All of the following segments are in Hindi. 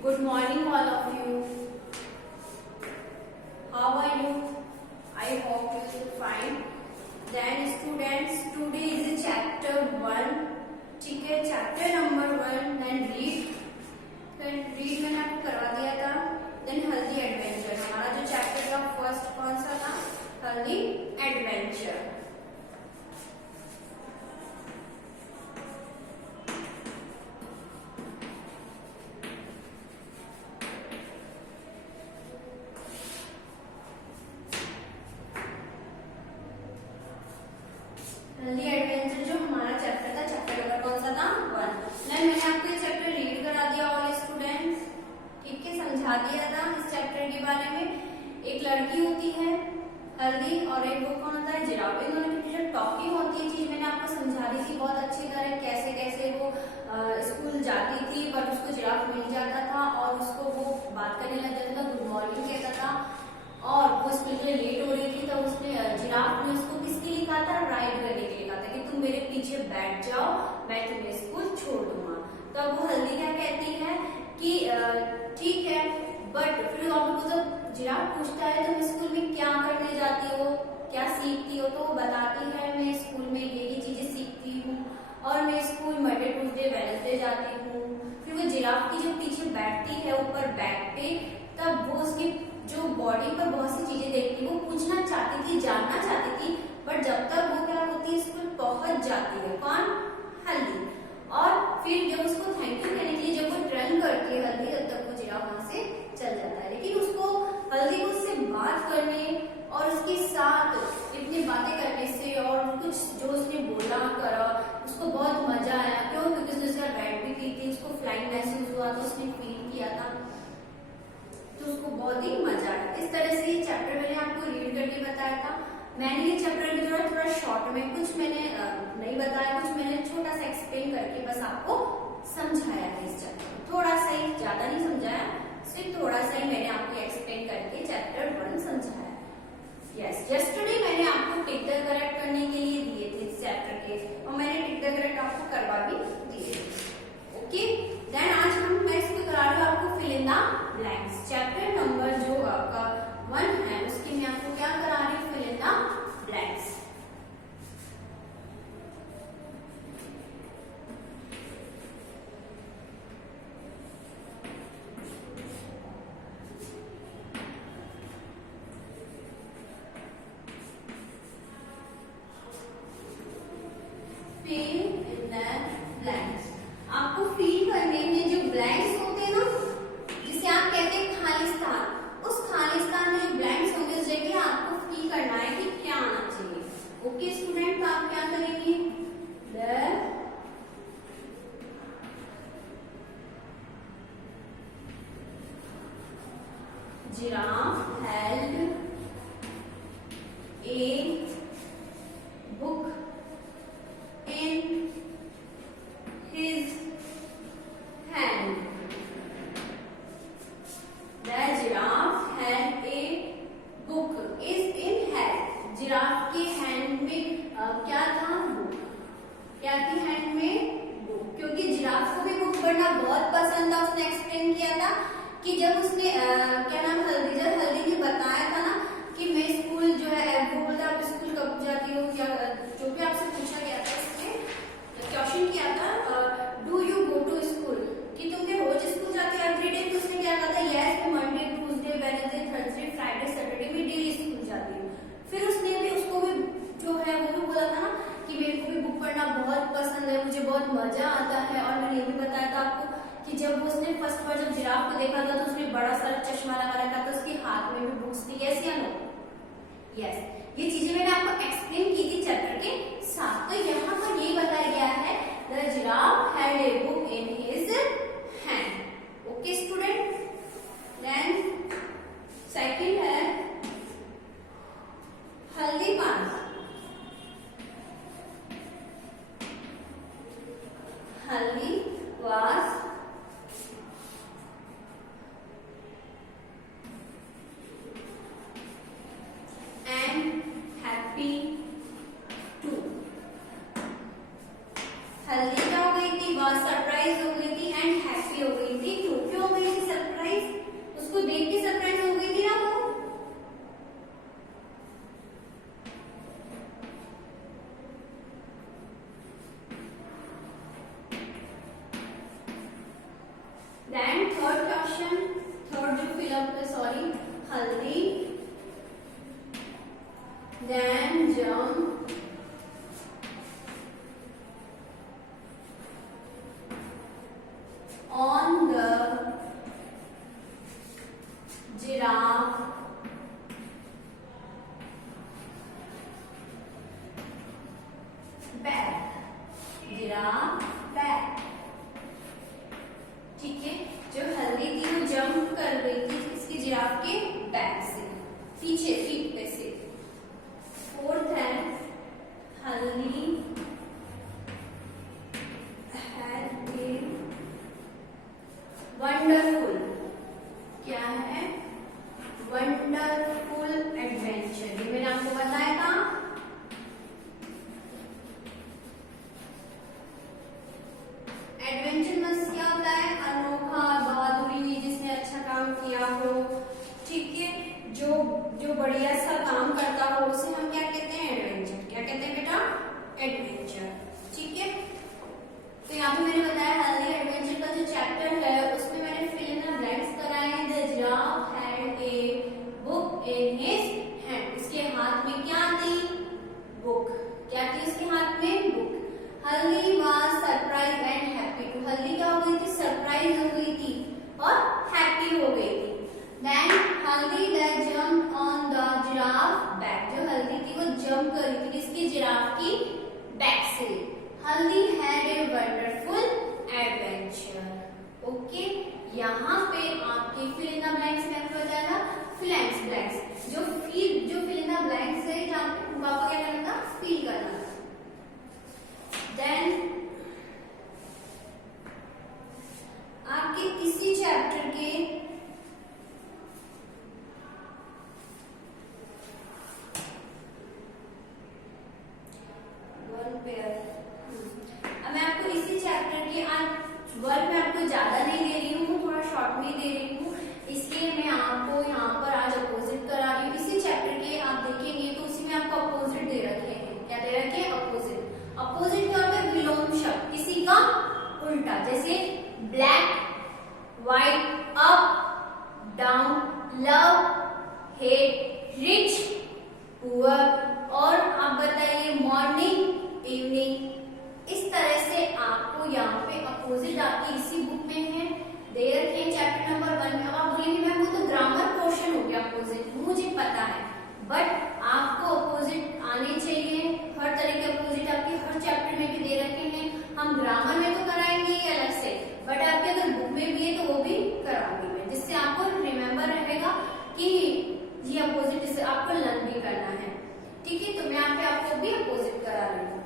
Good morning, all of you. How are you? I hope you are fine. Then, students, today is chapter 1. ठीक है, chapter number 1. Then read मैंने आपको करवा दिया था. Then healthy adventure. हमारा जो chapter का first कौन सा था? Healthy adventure. हेल्दी एडवेंचर जो हमारा चैप्टर था, चैप्टर नंबर कौन सा था? 1. मैंने आपको ये चैप्टर रीड करा दिया ऑल स्टूडेंट्स. ठीक है, समझा दिया था इस चैप्टर के बारे में. एक लड़की होती है हल्दी और एक वो कौन होता है? जिराफ. इन दोनों की जो टॉकिंग होती है चीज मैंने आपको समझा दी थी बहुत अच्छी तरह, कैसे कैसे वो स्कूल जाती थी बट उसको जिराफ मिल जाता था और उसको वो बात करने लग जाता था, गुड मॉर्निंग कहता था. और वो स्कूल में लेट हो रही थी तो उसने जिराफ ने उसको किसके लिए कहा था? राइड करने के लिए कहा था कि तुम मेरे पीछे बैठ जाओ, मैं तुम्हें स्कूल छोड़ दूंगा. तो अब वो हल्दी क्या कहती है कि ठीक है, बट फिर जब जिराफ पूछता है तुम स्कूल में क्या करने जाती हो, क्या सीखती हो, तो वो बताती है मैं स्कूल में ये चीजें सीखती हूँ और मैं स्कूल मंडे ट्यूसडे वेडनेसडे जाती हूँ. फिर वो जिराफ की जब पीछे बैठती है ऊपर बैग पे, तब वो उसकी जो बॉडी पर बहुत सी चीजें देखती, वो पूछना चाहती थी, जानना चाहती थी, बट जब तक वो क्या होती है स्कूल पहुंच जाती है. कौन? हल्दी. और फिर जब उसको थैंक यू कहने के लिए जब वो टर्न करती है हल्दी, तब तक वो जिराफ वहां से चल जाता है. लेकिन उसको हल्दी को उससे बात करने और उसके साथ इतनी बातें करने से और कुछ जो उसने बोला करा उसको बहुत मजा आया. क्यों? क्योंकि उसने उसका राइड भी की थी, उसको फ्लाइंग महसूस हुआ था, उसने फील किया था, तो उसको बहुत ही मजा आया. इस तरह से ये चैप्टर मैंने आपको रीड करके बताया था. मैंने ये चैप्टर भी थोड़ा शॉर्ट में, कुछ मैंने नहीं बताया, कुछ मैंने छोटा सा एक्सप्लेन करके बस आपको समझाया है. इस चैप्टर में थोड़ा सा ही, ज्यादा नहीं समझाया, सिर्फ थोड़ा सा ही मैंने आपको एक्सप्लेन करके चैप्टर 1 समझाया. यस, यस्टरडे मैंने आपको टिक द करेक्ट करने के लिए दिए थे इस चैप्टर के, और मैंने टिक द करेक्ट आपको करवा भी दिए थे. ओके, देन आज मैं इसको करा रही हूँ आपको fill in the blanks. Chapter number जो आपका 1 है उसकी मैं आपको क्या करा रही हूँ? Fill in the blanks. Fill in the blanks. आपको फिल करने में जो ब्लैंक्स होते हैं ना, जिसे आप कहते हैं खालिस्तान, उस खालिस्तान में जो ब्लैंक्स होंगे उस जगह आपको फिल करना है कि क्या आना चाहिए. ओके स्टूडेंट, तो आप क्या करेंगे? The giraffe held a book in his hand. The giraffe had a book is in hand. Giraffe के हैंड में क्या था? बुक. क्या थी हैंड में? बुक. क्योंकि जिराफ को भी बुक पढ़ना बहुत पसंद था. उसने एक्सप्लेन किया था कि जब उसने क्या नाम हल्दी ने बताया था ना कि मैं स्कूल जो है, वो बोलता आप स्कूल कब जाती हो, क्या जो भी आपसे पूछा गया था, क्वेश्चन किया था do you go to school, कि तुम क्या रोज स्कूल जाते हो एवरी डे? तो उसने क्या कहा था? यस, मैं Monday Tuesday Wednesday Thursday Friday Saturday में डेली स्कूल जाती हूँ. फिर उसने भी उसको भी जो है वो भी बोला था ना कि मेरे को भी बुक पढ़ना बहुत पसंद है, मुझे बहुत मजा आता है. और मैंने ये भी बताया था आपको कि जब उसने फर्स्ट बार जब जिराफ को देखा था तो उसने बड़ा सारा चश्मा लगा रखा था, उसके हाथ में भी बुक्स थी. यस या नो? यस, ये चीजें मैंने आपको एक्सप्लेन की थी चैप्टर के साथ. तो यहाँ पर ये बताया गया है the giraffe had a book in his hand. Okay student, then second है हल्दी पान. हल्दी वाज and happy too. हल्दी क्या हो गई थी? बहुत सरप्राइज हो गई थी एंड हैप्पी हो गई थी. क्यों हो गई थी वंडरफुल, क्या है? वंडरफुल एडवेंचर, ये मैंने आपको बताया था। एडवेंचर मींस क्या होता है? अनोखा, बहादुरी हुई, जिसने अच्छा काम किया हो, ठीक है, जो बढ़िया सा काम करता हो उसे हम क्या कहते हैं? एडवेंचर। क्या कहते हैं बेटा? एडवेंचर, ठीक है। तो यहाँ पे मैंने बताया हेल्दी एडवेंचर का जो चैप्टर है उसमें मैंने फिल इन द ब्लैंक्स कराए हैं। The giraffe had a book in his hand, उसके हाथ में क्या थी? बुक। क्या थी उसके हाथ में? बुक। हल्दी वाज सरप्राइज एंड हैप्पी, तो हल्दी क्या हो गई थी? सरप्राइज हो गई थी और हैप्पी हो गई थी। Then हल्दी jump on the giraffe back, जो हल्दी थी वो जंप कर रही थी किसकी? जिराफ की बैक से। हल्दी had a wonderful adventure. Okay, यहाँ पे आपके फिल इन द ब्लैंक्स में आपको बताया था ब्लैंक्स, जो फिल इन द ब्लैंक्स है जहाँ पे आपको क्या करना था? फिल करना था। देन आपके इसी चैप्टर के अब मैं आपको इसी चैप्टर के आज वर्क में आपको ज्यादा नहीं दे रही हूँ, थोड़ा शॉर्ट में दे रही हूँ, इसलिए मैं आपको यहाँ पर आज अपोजिट करा रही हूँ। इसी चैप्टर के आप देखेंगे तो उसी में आपको अपोजिट दे रखे हैं। क्या दे रखे हैं? अपोजिट। अपोजिट क्या होता है? विलोम शब्द, किसी का उल्टा, जैसे black, white, up, down, love, hate, rich, poor, और आप बताइए मॉर्निंग, इवनिंग। इस तरह से आपको यहाँ पे अपोजिट आपकी इसी बुक में है, दे रखे हैं चैप्टर नंबर 1 में। अब आप बोलेंगे मैम वो तो ग्रामर पोर्शन हो गया अपोजिट, मुझे पता है, बट आपको अपोजिट आने चाहिए। हर तरह के अपोजिट आपके हर चैप्टर में भी दे रखे हैं। हम ग्रामर में तो कराएंगे अलग से, बट आपके अगर बुक में भी है तो वो भी कराऊंगी मैं, जिससे आपको रिमेम्बर रहेगा कि ये अपोजिट, जिससे आपको लर्न भी करना है, ठीक है। तो मैं यहाँ पे आपको भी अपोजिट करा रही हूँ।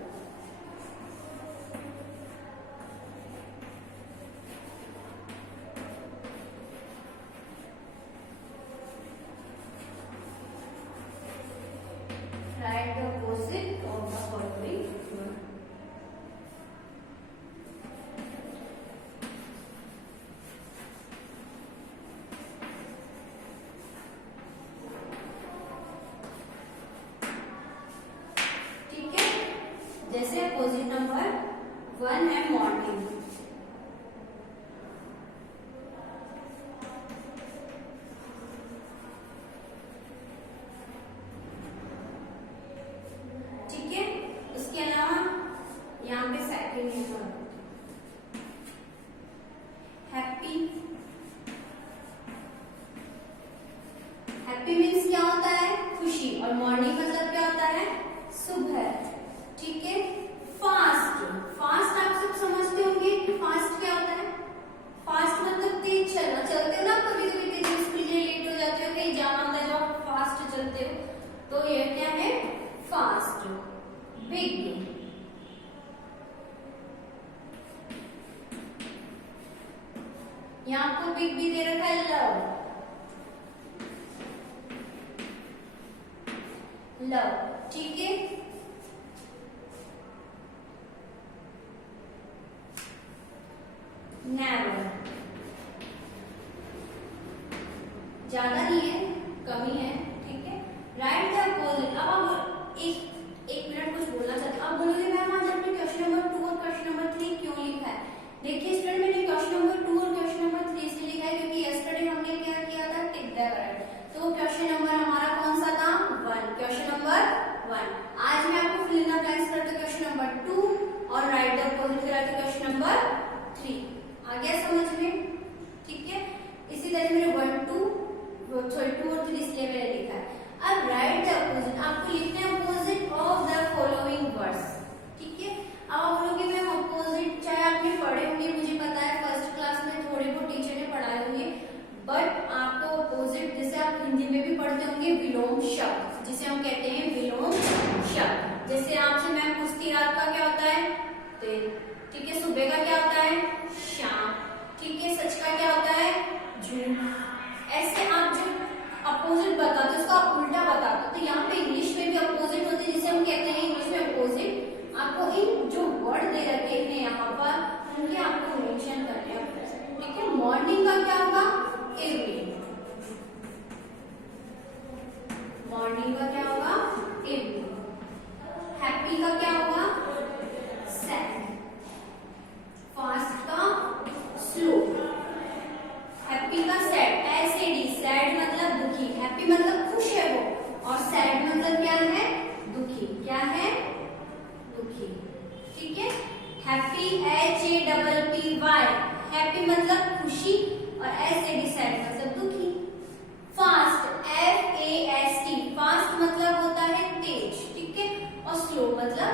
Write the opposite of the following one. ठीक है, जैसे अपोजिट नंबर 1 है मॉर्निंग, ठीक है। उसके अलावा यहाँ पे सेकंड है हैप्पी। हैप्पी मीन्स क्या होता है? खुशी, और मॉर्निंग मतलब क्या होता है? सुबह, ठीक है। फास्ट, फास्ट आप सब समझते होंगे कि फास्ट क्या होता है? फास्ट मतलब तेज चलना। चलते हो ना कभी कभी तेज, स्कूल के लिए लेट हो जाते हो, कहीं जाना होता है जो आप फास्ट चलते हो, तो ये क्या है? फास्ट। बिग, यहाँ आपको बिग भी दे रखा है लव, लव, ठीक है। नेवर, ज्यादा नहीं है, कमी है, ठीक है। Right the opposite. अब आप एक मिनट कुछ बोलना चाहते हैं। आप बोलोगे मैम आज आपने क्वेश्चन नंबर 2 और क्वेश्चन नंबर 3 क्यों लिखा है? देखिए स्टूडेंट, मैंने क्वेश्चन नंबर 2 और क्वेश्चन नंबर 3 इसलिए लिखा है क्योंकि यस्टरडे हमने क्या किया था? Tick the correct. तो क्वेश्चन नंबर हमारा कौन सा था? 1, क्वेश्चन नंबर 1। आज मैं आपको फिल इन द ब्लैंक्स करते क्वेश्चन नंबर 2 और राइट द अपोजिट कराते क्वेश्चन नंबर 3। आ गया समझ में? ठीक है। इसी तरह मेरे 1, 2 और 3 इसलिए मैंने हैप्पी मतलब खुशी और एस ए डी सैड मतलब दुखी। फास्ट FAST फास्ट मतलब होता है तेज, ठीक है, और स्लो मतलब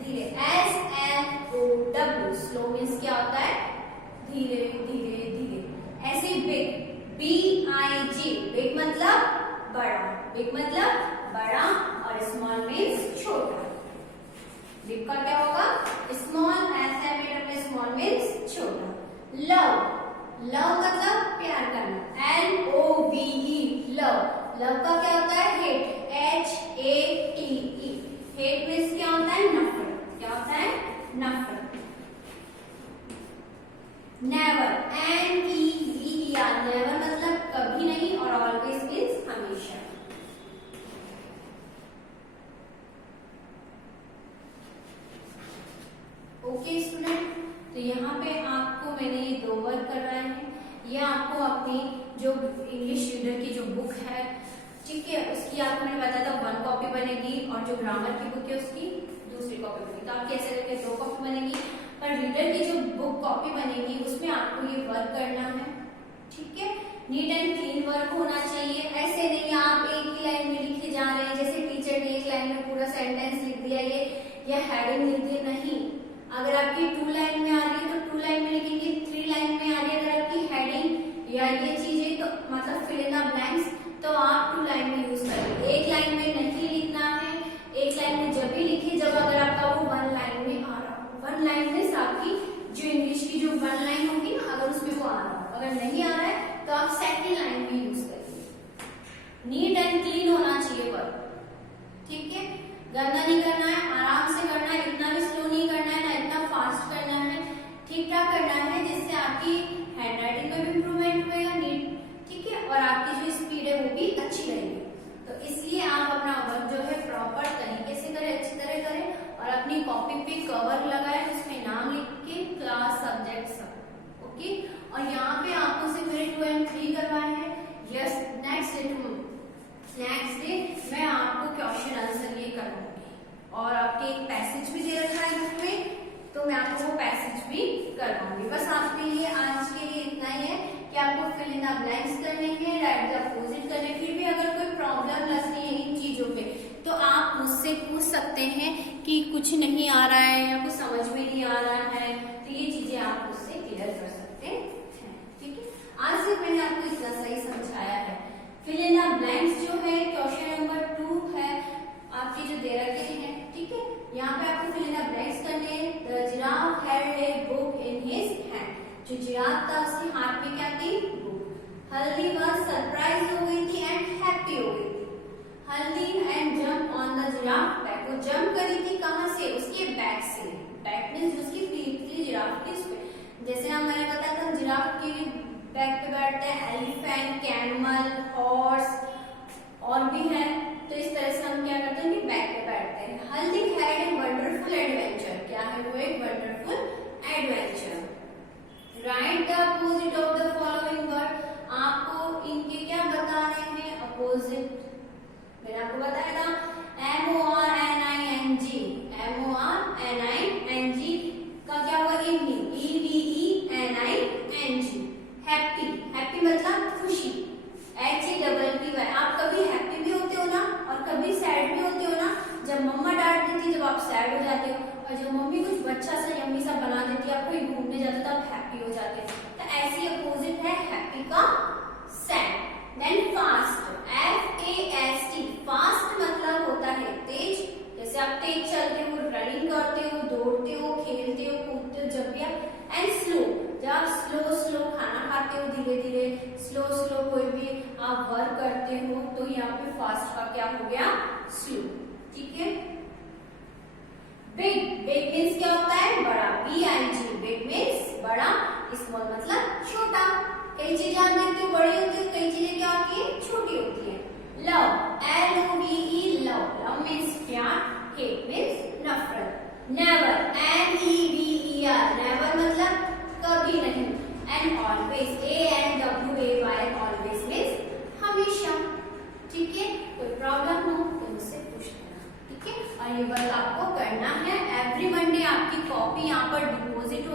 धीरे SLOW स्लो मीन्स क्या होता है धीरे धीरे धीरे। ऐसे बिग BIG बिग मतलब बड़ा, बिग मतलब बड़ा और स्मॉल मीन्स छोटा। बिग का क्या होगा स्मॉल, ऐसा है स्मॉल मीन्स छोटा। लव लव मतलब प्यार करना LOVE लव। लव का क्या होता है हेट HATE हेट मीन्स क्या होता है नफरत, क्या होता है नफरत। नेवर NEVER नेवर मतलब कभी नहीं और ऑलवेज मीन्स हमेशा। ओके स्टूडेंट, तो यहाँ पे आपको मैंने ये 2 वर्क करवाए हैं। ये आपको अपनी जो इंग्लिश रीडर की जो बुक है, ठीक है, उसकी आपको मैंने बताया था 1 कॉपी बनेगी और जो ग्रामर की बुक है उसकी दूसरी कॉपी बनेगी। तो आपकी ऐसे करके 2 कॉपी बनेगी, पर रीडर की जो बुक कॉपी बनेगी उसमें आपको ये वर्क करना है, ठीक है। नीट एंड क्लीन वर्क होना चाहिए, ऐसे नहीं आप एक ही लाइन में लिखे जा रहे हैं, जैसे टीचर ने एक लाइन में पूरा सेंटेंस लिख दिया ये या हेडिंग लिख दी, नहीं। अगर आपकी 2 लाइन में आ रही है तो 2 लाइन में लिखेंगे, 3 लाइन में आ रही है अगर आपकी हेडिंग या ये चीजें तो मतलब फिल इन द ब्लैंक्स, तो आप 2 लाइन में यूज करेंगे। एक लाइन में नहीं लिखना है, एक लाइन में जब भी लिखे जब अगर आपका वो 1 लाइन में आ रहा हो। 1 लाइन में आपकी जो इंग्लिश की जो 1 लाइन होगी ना, अगर उसमें वो आ रहा हो, अगर नहीं आ रहा है तो आप सेकंड लाइन में यूज करिए। नीट एंड क्लीन होना चाहिए वर्क, ठीक है, गंदा नहीं करना है, आराम से करना है, इतना भी स्लो नहीं करना है ना इतना फास्ट करना है, ठीक ठाक करना है, जिससे आपकी हैंडराइटिंग में भी इंप्रूवमेंट होगा नीट, ठीक है, और आपकी जो स्पीड है वो भी अच्छी रहेगी। तो इसलिए आप अपना वर्क जो है प्रॉपर तरीके से करें, अच्छी तरह करें और अपनी कॉपी पे कवर लगाए, उसमें नाम लिख के क्लास सब्जेक्ट सब, ओके। और यहाँ पे आपको सिर्फ मेरे 2 and 3 करवाए हैं। यस, नेक्स्ट डे मैं आपको क्वेश्चन आंसर ये करवाऊंगी और आपके एक पैसेज भी दे रखा है बुक में, तो मैं आपको वो पैसेज भी करवाऊंगी। बस आपके लिए आज के लिए इतना ही है कि आपको फिल इन द ब्लैंक्स करने हैं, राइट द अपोजिट करने। फिर भी अगर कोई प्रॉब्लम लग रही है इन चीजों पे तो आप मुझसे पूछ सकते हैं कि कुछ नहीं आ रहा है या कुछ समझ में नहीं आ रहा है, तो ये चीजें आप मुझसे क्लियर कर सकते हैं, ठीक है। आज से मैंने आपको इतना सही समझाया है। फिल इन द ब्लैंक्स जो है क्वेश्चन नंबर 2 है आपके जो दे रखे हैं, ठीक है। यहाँ पे आपको फिल इन द ब्लैंक्स करने हैं। The giraffe had a book in his hand, जो जिराफ था उसके हाथ में क्या थी बुक। हल्दी वॉज सरप्राइज हो गई थी एंड हैप्पी हो गई थी। हल्दी and jump on the giraffe back, वो जंप करी थी कहाँ से उसके बैक से, बैक मींस उसकी पीठ थी जिराफ की उस पे। जैसे हम मैंने बताया था जिराफ की बैक पे बैठते हैं एलिफेंट, कैमल, हॉर्स और भी है, तो इस तरह से हम क्या करते हैं कि बैक पे बैठते हैं। हल्दी हैड ए वंडरफुल एडवेंचर, क्या है वो एक wonderful adventure. Right the opposite of the following word, आपको इनके क्या बता रहे हैं अपोजिट। मैंने आपको बताया था MORNING, MORNING का क्या होगा इवनिंग, EVENING। हैप्पी, हैप्पी मतलब खुशी, HAPPY। आप कभी हैप्पी भी होते हो ना और कभी सैड भी होते हो ना। जब मम्मा डांट देती जब आप सैड हो जाते हो, और जब मम्मी कुछ अच्छा सा यम्मी सा बना देती है, आप कहीं घूमने जाते हो तो आप हैप्पी हो जाते हो। तो ऐसी अपोजिट है हैप्पी का sad. Then fast, FAST, fast मतलब होता है तेज। जैसे आप तेज चलते हो, रनिंग करते हो, दौड़ते हो, खेलते हो, कूदते हो जब भी आप। एंड स्लो, जब आप स्लो स्लो खाना खाते हो, धीरे धीरे स्लो स्लो कोई भी आप वर्क करते हो, तो यहाँ पे फास्ट का क्या हो गया स्लो, ठीक है। बिग, बिग मीन्स क्या होता है बड़ा, BIG, बिग मीन्स बड़ा, स्मॉल मतलब छोटा। कई चीजें आप देखते हो बड़ी होती है, कई चीजें क्या होती है छोटी होती है। Love, LOVE love, love means प्यार, हेट मीन्स नफरत। नेवर, NEVER, नेवर मतलब कभी नहीं। And always, ANWAY, always means हमेशा, ठीक है। कोई प्रॉब्लम हो तो मुझसे पूछ लेना, ठीक है। और ये वर्क आपको करना है एवरी मंडे। आपकी कॉपी यहाँ पर डिपोजिट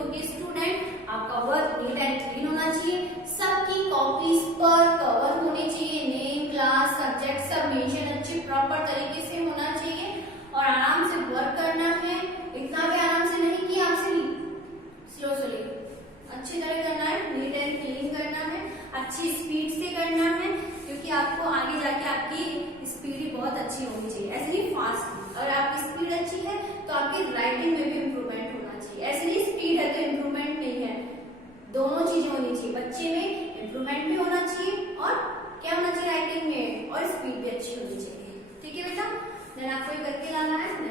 अच्छी स्पीड से करना है, क्योंकि आपको आगे जाके आपकी स्पीड ही बहुत अच्छी होनी चाहिए, ऐसे नहीं फास्ट। अगर आपकी स्पीड अच्छी है तो आपकी राइटिंग में भी इम्प्रूवमेंट होना चाहिए। ऐसे नहीं स्पीड है तो इम्प्रूवमेंट नहीं है, दोनों चीजें होनी चाहिए। बच्चे में इम्प्रूवमेंट भी होना चाहिए और क्या होना चाहिए राइटिंग में, और स्पीड भी अच्छी होनी चाहिए। ठीक है बेटा, देन आपको ये करके लाना है।